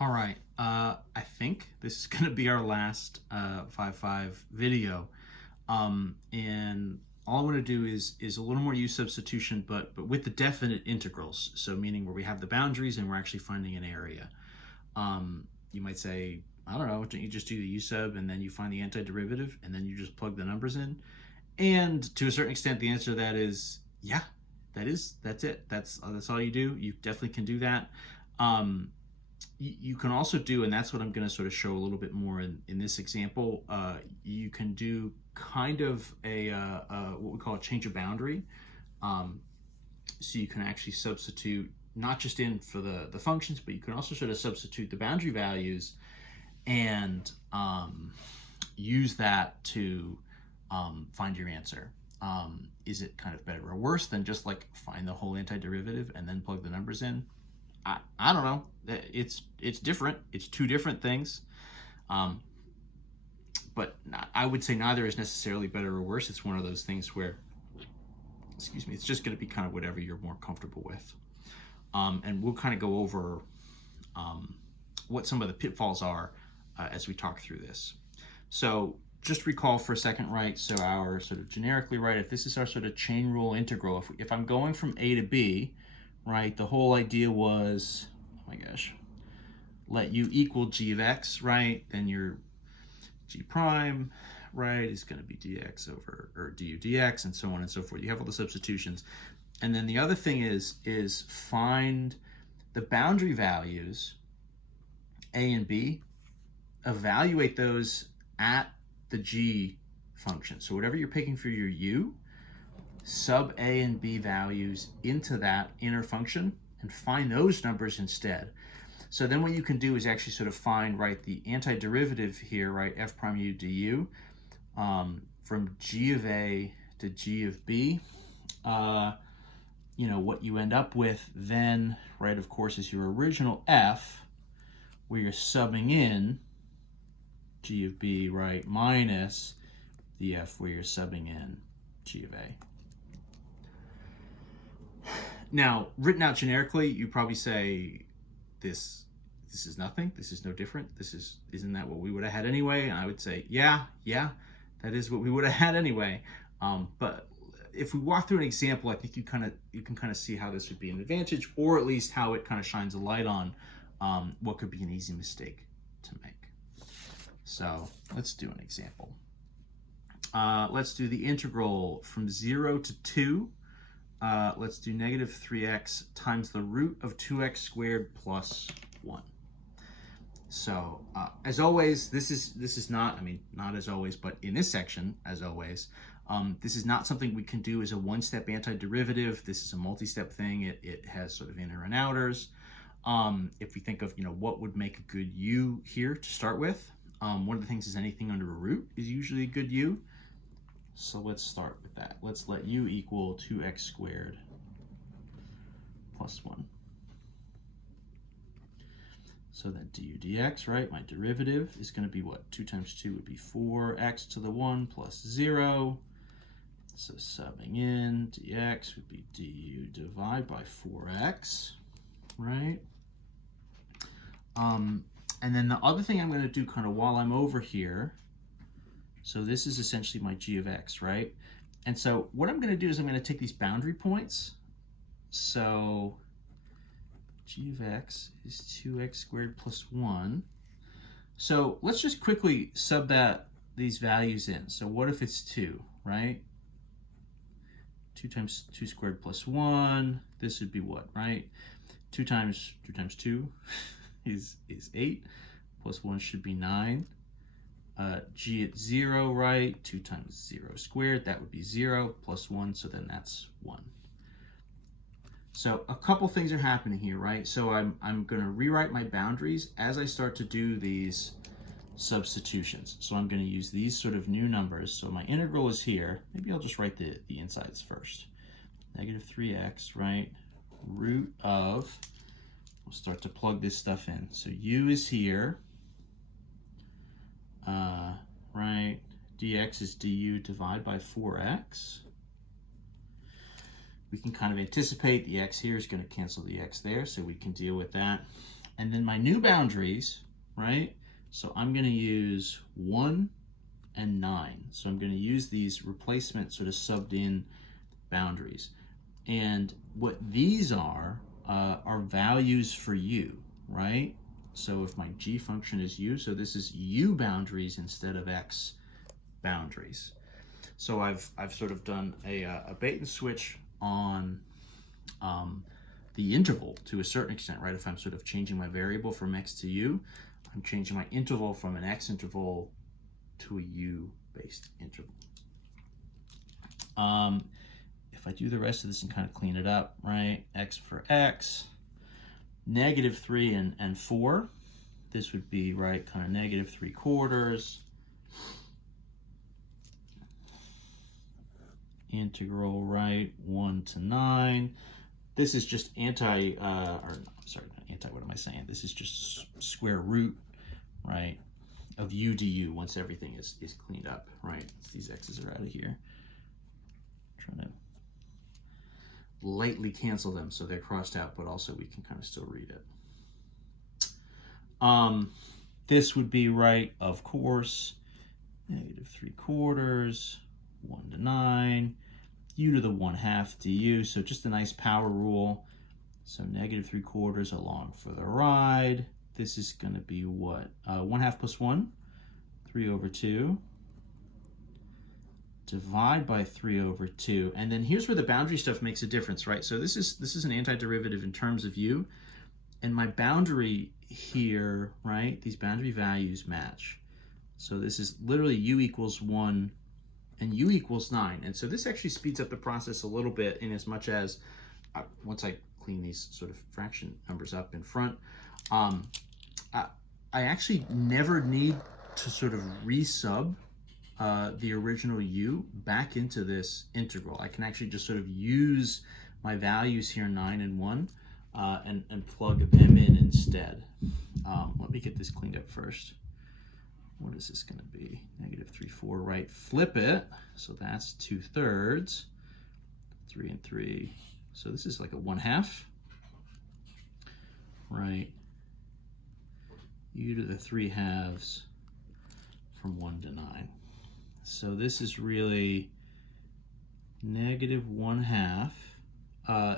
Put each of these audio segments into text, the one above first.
All right, I think this is going to be our last 5-5 video. And all I'm going to do is a little more use substitution, but with the definite integrals. So meaning where we have the boundaries and we're actually finding an area. You might say, I don't know, don't you just do the U-sub and then you find the antiderivative and then you just plug the numbers in? And to a certain extent, the answer to that is, yeah, that's it. That's all you do. You definitely can do that. You can also do, and that's what I'm going to sort of show a little bit more in this example, you can do kind of a what we call a change of boundary. So you can actually substitute not just in for the functions, but you can also sort of substitute the boundary values and use that to find your answer. Is it kind of better or worse than just like find the whole antiderivative and then plug the numbers in? I don't know. It's different. It's two different things. But I would say neither is necessarily better or worse. It's one of those things where, excuse me, it's just going to be kind of whatever you're more comfortable with. And we'll kind of go over what some of the pitfalls are as we talk through this. So just recall for a second, right? So our sort of generically, right, if this is our sort of chain rule integral, if I'm going from A to B, right, the whole idea was, oh my gosh, let u equal g of x, right? Then your g prime, right, is going to be dx over, or du dx, and so on and so forth. You have all the substitutions. And then the other thing is find the boundary values, a and b, evaluate those at the g function. So whatever you're picking for your u, sub a and b values into that inner function and find those numbers instead. So then what you can do is actually sort of find, right, the antiderivative here, right, f prime u du, from g of a to g of b. You know, what you end up with then, right, of course, is your original f, where you're subbing in g of b, right, minus the f where you're subbing in g of a. Now, written out generically, you probably say this is nothing. This is no different. Isn't that what we would have had anyway? And I would say, yeah, that is what we would have had anyway. But if we walk through an example, I think you can kind of see how this would be an advantage, or at least how it kind of shines a light on what could be an easy mistake to make. So let's do an example. Let's do the integral from 0 to 2. Let's do negative 3x times the root of 2x squared plus 1. So as always, this is not, I mean, not as always, but in this section, as always, this is not something we can do as a one-step antiderivative. This is a multi-step thing. It has sort of inner and outers. If we think of, you know, what would make a good u here to start with, one of the things is anything under a root is usually a good u. So let's start with that. Let's let u equal 2x squared plus 1. So then du dx, right, my derivative is going to be what? 2 times 2 would be 4x to the 1 plus 0. So subbing in, dx would be du divided by 4x, right? And then the other thing I'm going to do kind of while I'm over here, so this is essentially my g of x, right? And so what I'm going to do is I'm going to take these boundary points. So g of x is 2x squared plus 1. So let's just quickly sub these values in. So what if it's 2, right? 2 times 2 squared plus 1, this would be what, right? 2 times 2 is 8, plus 1 should be 9. G at 0, right? 2 times 0 squared, that would be 0, plus 1, so then that's 1. So a couple things are happening here, right? So I'm going to rewrite my boundaries as I start to do these substitutions. So I'm going to use these sort of new numbers. So my integral is here. Maybe I'll just write the insides first. Negative 3x, right? Root of, we'll start to plug this stuff in. So u is here, right? Dx is du divided by 4x. We can kind of anticipate the x here is going to cancel the x there, so we can deal with that. And then my new boundaries, right? So I'm going to use 1 and 9. So I'm going to use these replacement sort of subbed in boundaries. And what these are values for u, right? So if my g function is u, so this is u boundaries instead of x boundaries. So I've sort of done a bait and switch on the interval to a certain extent, right? If I'm sort of changing my variable from x to u, I'm changing my interval from an x interval to a u-based interval. If I do the rest of this and kind of clean it up, right? X for x, -3 and 4. This would be, right, kind of -3/4. Integral, right, 1 to 9. This is just what am I saying? This is just square root, right, of u du once everything is cleaned up, right? These x's are out of here. Trying to lightly cancel them so they're crossed out, but also we can kind of still read it. This would be, right, of course, -3/4, 1 to 9, u to the 1/2 du, so just a nice power rule. So -3/4 along for the ride. This is going to be what? 1/2 plus 1, 3/2. Divide by 3/2. And then here's where the boundary stuff makes a difference, right? So this is an antiderivative in terms of u. And my boundary here, right, these boundary values match. So this is literally u equals 1 and u equals 9. And so this actually speeds up the process a little bit in as much as, once I clean these sort of fraction numbers up in front, I actually never need to sort of resub the original u back into this integral. I can actually just sort of use my values here, 9 and 1, and plug them in instead. Let me get this cleaned up first. What is this going to be? -3/4, right? Flip it. So that's 2/3. 3 and 3. So this is like a 1/2, right? U to the 3/2 from 1 to 9. So this is really -1/2.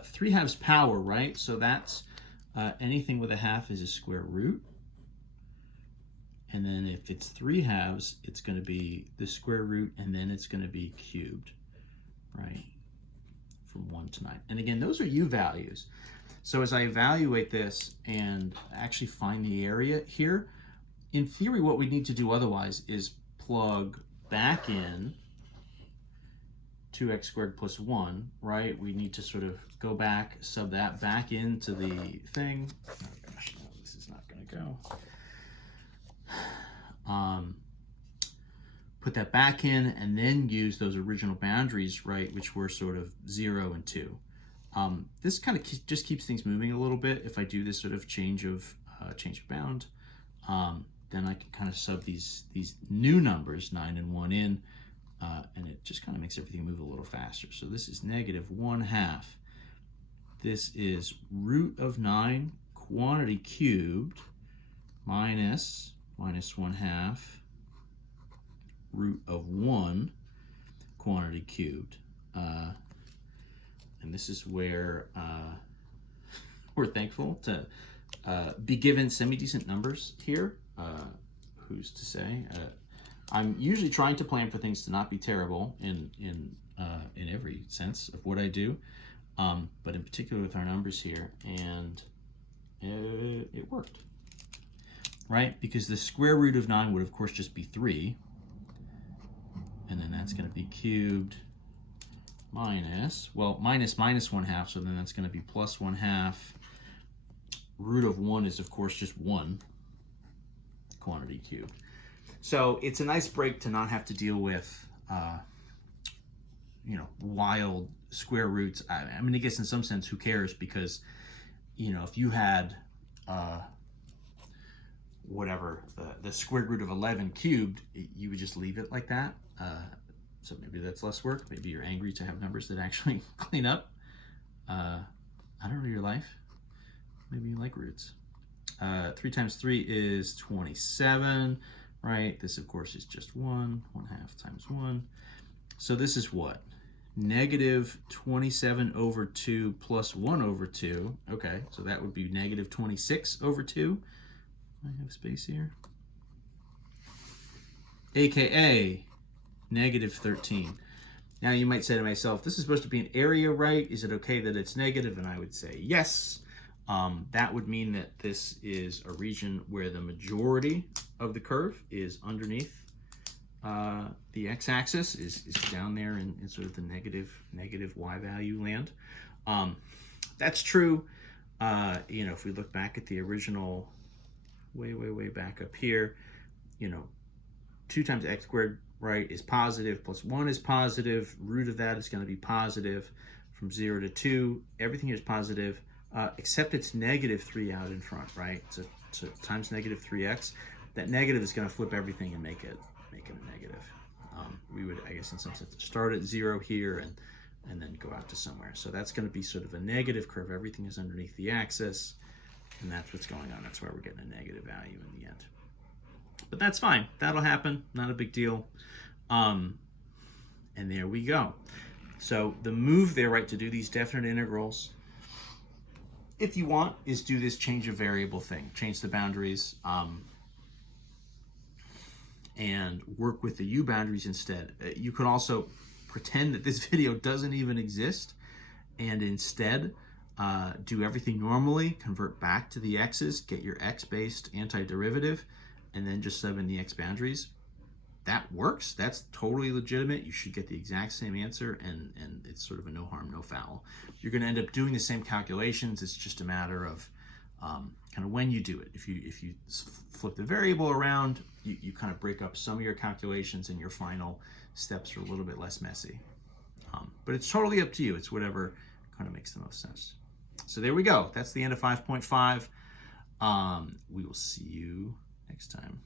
3/2 power, right? So that's anything with a half is a square root. And then if it's 3/2, it's going to be the square root, and then it's going to be cubed, right? From 1 to 9. And again, those are u values. So as I evaluate this and actually find the area here, in theory, what we need to do otherwise is plug back in 2x² plus 1, right? We need to sort of go back, sub that back into the thing. Oh gosh, no, this is not going to go. Put that back in and then use those original boundaries, right, which were sort of 0 and 2. This kind of just keeps things moving a little bit. If I do this sort of change of bound, then I can kind of sub these new numbers, 9 and 1 in, and it just kind of makes everything move a little faster. So this is -1/2. This is root of 9 quantity cubed minus -1/2 root of 1 quantity cubed. And this is where we're thankful to be given semi-decent numbers here. Who's to say? I'm usually trying to plan for things to not be terrible in every sense of what I do, but in particular with our numbers here, and it worked, right? Because the square root of 9 would of course just be 3, and then that's going to be cubed minus 1/2, so then that's going to be plus 1/2. Root of 1 is of course just 1 quantity cubed. So it's a nice break to not have to deal with wild square roots. I mean, I guess in some sense, who cares? Because if you had the square root of 11 cubed, you would just leave it like that. So maybe that's less work. Maybe you're angry to have numbers that actually clean up. I don't know your life. Maybe you like roots. 3 times 3 is 27, right? This, of course, is just 1 half times 1. So this is what? Negative 27 over 2 plus 1 over 2. Okay, so that would be negative 26 over 2. I have space here. AKA negative 13. Now you might say to myself, this is supposed to be an area, right? Is it okay that it's negative? And I would say yes. That would mean that this is a region where the majority of the curve is underneath the x-axis, is down there in sort of the negative y value land. That's true. You know, if we look back at the original, way back up here, you know, 2 times x squared, right, is positive, plus 1 is positive, root of that is going to be positive. From 0 to 2, everything here is positive, except it's negative 3 out in front, right? So times negative 3x, that negative is going to flip everything and make it a negative. We would, I guess, in some sense, start at 0 here and then go out to somewhere. So that's going to be sort of a negative curve. Everything is underneath the axis, and that's what's going on. That's why we're getting a negative value in the end. But that's fine. That'll happen. Not a big deal. And there we go. So the move there, right, to do these definite integrals, if you want, is do this change of variable thing. Change the boundaries and work with the U boundaries instead. You could also pretend that this video doesn't even exist and instead do everything normally, convert back to the x's, get your x-based antiderivative, and then just sub in the x boundaries. That works. That's totally legitimate. You should get the exact same answer, and it's sort of a no harm, no foul. You're going to end up doing the same calculations. It's just a matter of kind of when you do it. If you flip the variable around, you kind of break up some of your calculations, and your final steps are a little bit less messy. But it's totally up to you. It's whatever kind of makes the most sense. So there we go. That's the end of 5.5. We will see you next time.